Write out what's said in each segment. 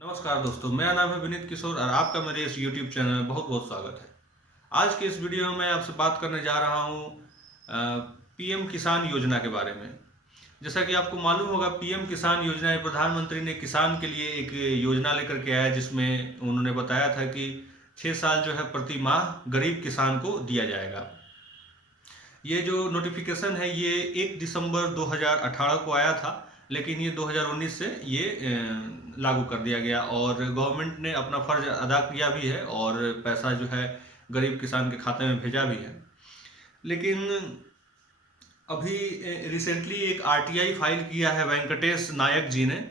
नमस्कार दोस्तों, मेरा नाम है विनीत किशोर और आपका मेरे इस YouTube चैनल में बहुत बहुत स्वागत है। आज के इस वीडियो में मैं आपसे बात करने जा रहा हूँ पीएम किसान योजना के बारे में। जैसा कि आपको मालूम होगा, पीएम किसान योजना है, प्रधानमंत्री ने किसान के लिए एक योजना लेकर के आया, जिसमें उन्होंने बताया था कि 6 साल जो है प्रति माह गरीब किसान को दिया जाएगा। ये जो नोटिफिकेशन है ये 1 दिसंबर 2018 को आया था, लेकिन ये 2019 से ये लागू कर दिया गया और गवर्नमेंट ने अपना फर्ज अदा किया भी है और पैसा जो है गरीब किसान के खाते में भेजा भी है। लेकिन अभी रिसेंटली एक आरटीआई फाइल किया है वेंकटेश नायक जी ने,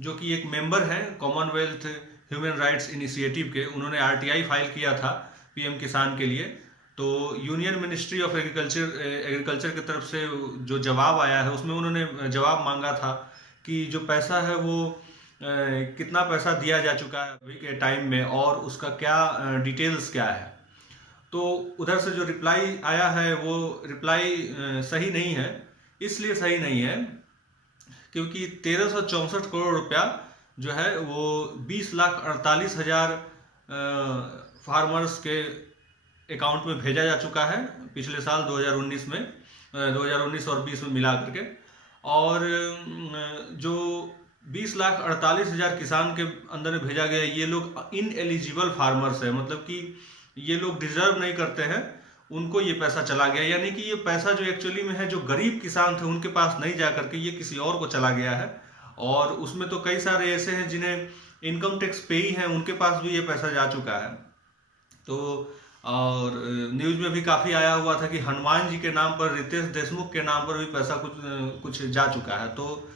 जो कि एक मेंबर हैं कॉमनवेल्थ ह्यूमन राइट्स इनिशिएटिव के। उन्होंने आरटीआई फाइल किया था पीएम किसान के लिए। तो यूनियन मिनिस्ट्री ऑफ एग्रीकल्चर की तरफ से जो जवाब आया है उसमें उन्होंने जवाब मांगा था कि जो पैसा है वो कितना पैसा दिया जा चुका है अभी के टाइम में और उसका क्या डिटेल्स क्या है। तो उधर से जो रिप्लाई आया है वो रिप्लाई सही नहीं है। इसलिए सही नहीं है क्योंकि 1364 करोड़ रुपया जो है वो 20,48,000 फार्मर्स के अकाउंट में भेजा जा चुका है पिछले साल 2019 में, 2019 और 20 में मिला करके। और जो 20,48,000 किसान के अंदर में भेजा गया, ये लोग इन एलिजिबल फार्मर्स है, मतलब कि ये लोग डिजर्व नहीं करते हैं, उनको ये पैसा चला गया। यानी कि ये पैसा जो एक्चुअली में है जो गरीब किसान थे उनके पास नहीं जा करके ये किसी और को चला गया है। और उसमें तो कई सारे ऐसे हैं जिन्हें इनकम टैक्स पेई हैं, उनके पास भी ये पैसा जा चुका है। तो और न्यूज में भी काफ़ी आया हुआ था कि हनुमान जी के नाम पर, रितेश देशमुख के नाम पर भी पैसा कुछ जा चुका है। तो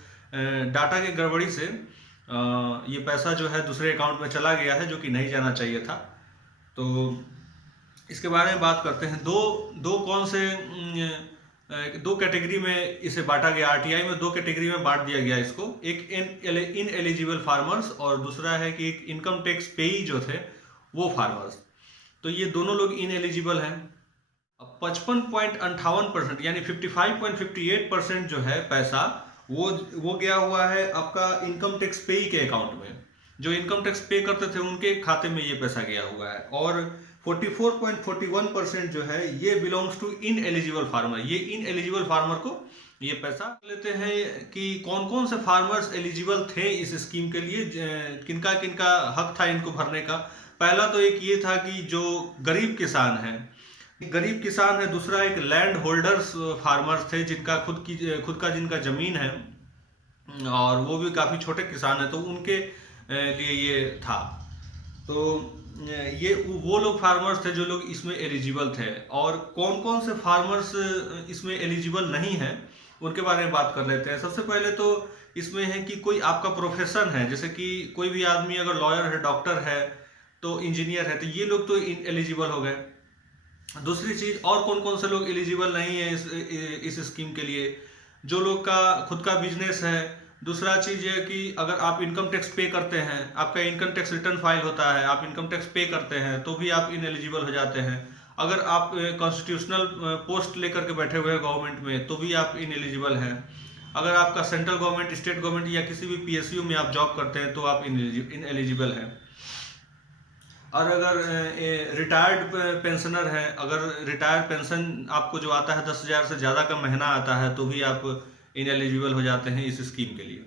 डाटा की गड़बड़ी से ये पैसा जो है दूसरे अकाउंट में चला गया है, जो कि नहीं जाना चाहिए था। तो इसके बारे में बात करते हैं। दो कैटेगरी में इसे बांटा गया। आरटीआई में दो कैटेगरी में बांट दिया गया इसको। एक इन एलिजिबल फार्मर्स और दूसरा है कि एक इनकम टैक्स पेई जो थे वो फार्मर्स। तो ये दोनों लोग इन एलिजिबल हैं। अब 55.58% यानी 55.58% जो है पैसा वो गया हुआ है आपका इनकम टैक्स पेई के अकाउंट में। जो इनकम टैक्स पे करते थे उनके खाते में ये पैसा गया हुआ है। और 44.41% जो है ये belongs to ineligible farmer. ये इन एलिजिबल फार्मर को ये पैसा लेते हैं कि कौन कौन से फार्मर्स एलिजिबल थे इस स्कीम के लिए, किनका किनका हक था इनको भरने का। पहला तो एक ये था कि जो गरीब किसान है, दूसरा एक लैंड होल्डर्स फार्मर्स थे जिनका खुद का जिनका जमीन है और वो भी काफ़ी छोटे किसान है, तो उनके लिए ये था। तो ये वो लोग फार्मर्स थे जो लोग इसमें एलिजिबल थे। और कौन कौन से फार्मर्स इसमें एलिजिबल नहीं हैं उनके बारे में बात कर लेते हैं। सबसे पहले तो इसमें है कि कोई आपका प्रोफेशन है, जैसे कि कोई भी आदमी अगर लॉयर है, डॉक्टर है, तो इंजीनियर है, तो ये लोग तो एलिजिबल हो गए। दूसरी चीज, और कौन कौन से लोग एलिजिबल नहीं है इस स्कीम के लिए, जो लोग का खुद का बिजनेस है। दूसरा चीज है कि अगर आप इनकम टैक्स पे करते हैं, आपका इनकम टैक्स रिटर्न फाइल होता है, आप इनकम टैक्स पे करते हैं, तो भी आप इन एलिजिबल हो जाते हैं। अगर आप कॉन्स्टिट्यूशनल पोस्ट लेकर के बैठे हुए हैं गवर्नमेंट में, तो भी आप इन एलिजिबल हैं। अगर आपका सेंट्रल गवर्नमेंट, स्टेट गवर्नमेंट या किसी भी पीएसयू में आप जॉब करते हैं, तो आप इन एलिजिबल हैं। और अगर रिटायर्ड पेंशनर है, अगर रिटायर्ड पेंशन आपको जो आता है 10,000 से ज़्यादा का महीना आता है, तो भी आप इन एलिजिबल हो जाते हैं इस स्कीम के लिए।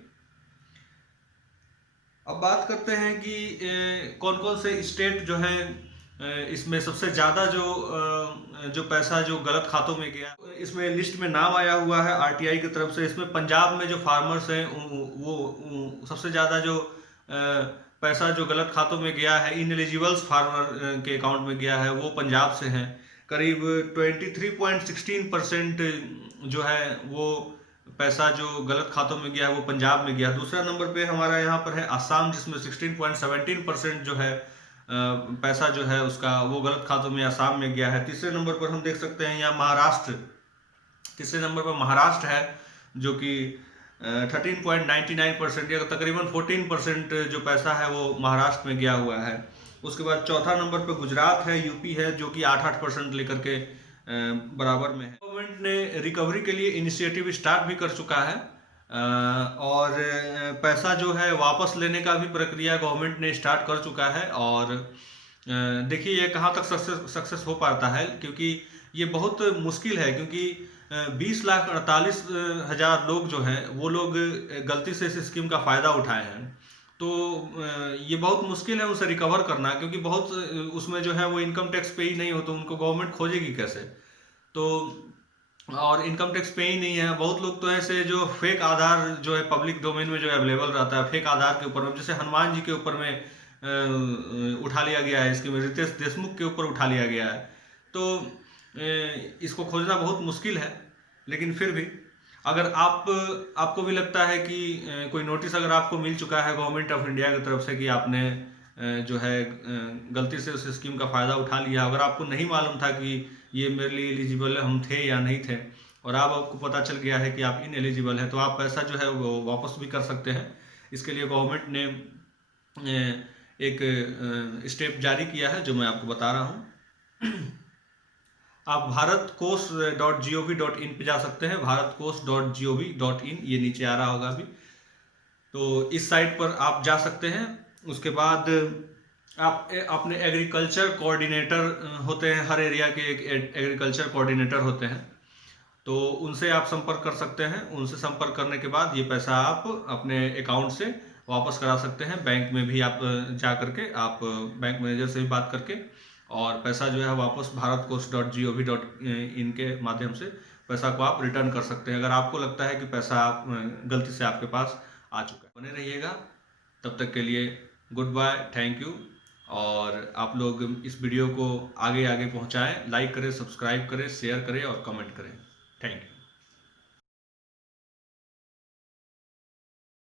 अब बात करते हैं कि कौन कौन से स्टेट जो है इसमें सबसे ज़्यादा जो पैसा जो गलत खातों में गया, इसमें लिस्ट में नाम आया हुआ है आरटीआई की तरफ से। इसमें पंजाब में जो फार्मर्स हैं वो सबसे ज़्यादा जो पैसा जो गलत खातों में गया है, इन एलिजिबल्स फार्मर के अकाउंट में गया है, वो पंजाब से हैं। करीब 23.16% जो है वो पैसा जो गलत खातों में गया है वो पंजाब में गया। दूसरा नंबर पे हमारा यहाँ पर है असम, जिसमें 16.17% जो है पैसा जो है उसका वो गलत खातों में असम में गया है। तीसरे नंबर पर हम देख सकते हैं यहाँ महाराष्ट्र, तीसरे नंबर पर महाराष्ट्र है, जो कि 13.99% या तकरीबन 14% जो पैसा है वो महाराष्ट्र में गया हुआ है। उसके बाद चौथा नंबर पर गुजरात है, यूपी है, जो कि 8% लेकर के बराबर में है। गवर्नमेंट ने रिकवरी के लिए इनिशिएटिव स्टार्ट भी कर चुका है और पैसा जो है वापस लेने का भी प्रक्रिया गवर्नमेंट ने स्टार्ट कर चुका है। और देखिए ये कहाँ तक सक्सेस हो पाता है, क्योंकि ये बहुत मुश्किल है, क्योंकि 20,48,000 लोग जो हैं वो लोग गलती से इस स्कीम का फ़ायदा उठाए हैं। तो ये बहुत मुश्किल है उसे रिकवर करना, क्योंकि बहुत उसमें जो है वो इनकम टैक्स पे ही नहीं हो, तो उनको गवर्नमेंट खोजेगी कैसे। तो और इनकम टैक्स पे ही नहीं है, बहुत लोग तो ऐसे जो फेक आधार जो है पब्लिक डोमेन में जो अवेलेबल रहता है, फेक आधार के ऊपर में, जैसे हनुमान जी के ऊपर में उठा लिया गया है, इसके में रितेश देशमुख के ऊपर उठा लिया गया है। तो इसको खोजना बहुत मुश्किल है। लेकिन फिर भी अगर आपको भी लगता है कि कोई नोटिस अगर आपको मिल चुका है गवर्नमेंट ऑफ इंडिया की तरफ से कि आपने जो है गलती से उस स्कीम का फ़ायदा उठा लिया, अगर आपको नहीं मालूम था कि ये मेरे लिए एलिजिबल हम थे या नहीं थे, और आपको पता चल गया है कि आप इन एलिजिबल हैं, तो आप पैसा जो है वो वापस भी कर सकते हैं। इसके लिए गवर्नमेंट ने एक स्टेप जारी किया है जो मैं आपको बता रहा हूँ। आप bharatkosh.gov.in पे जा सकते हैं, bharatkosh.gov.in, ये नीचे आ रहा होगा अभी। तो इस साइट पर आप जा सकते हैं। उसके बाद आप अपने एग्रीकल्चर कोऑर्डिनेटर होते हैं, हर एरिया के एक एग्रीकल्चर कोऑर्डिनेटर होते हैं, तो उनसे आप संपर्क कर सकते हैं। उनसे संपर्क करने के बाद ये पैसा आप अपने अकाउंट से वापस करा सकते हैं। बैंक में भी आप जा करके आप बैंक मैनेजर से भी बात करके और पैसा जो है वापस bharatkosh.gov.in के माध्यम से पैसा को आप रिटर्न कर सकते हैं, अगर आपको लगता है कि पैसा गलती से आपके पास आ चुका है। बने रहिएगा, तब तक के लिए गुड बाय, थैंक यू। और आप लोग इस वीडियो को आगे आगे पहुंचाएं, लाइक करें, सब्सक्राइब करें, शेयर करें और कमेंट करें।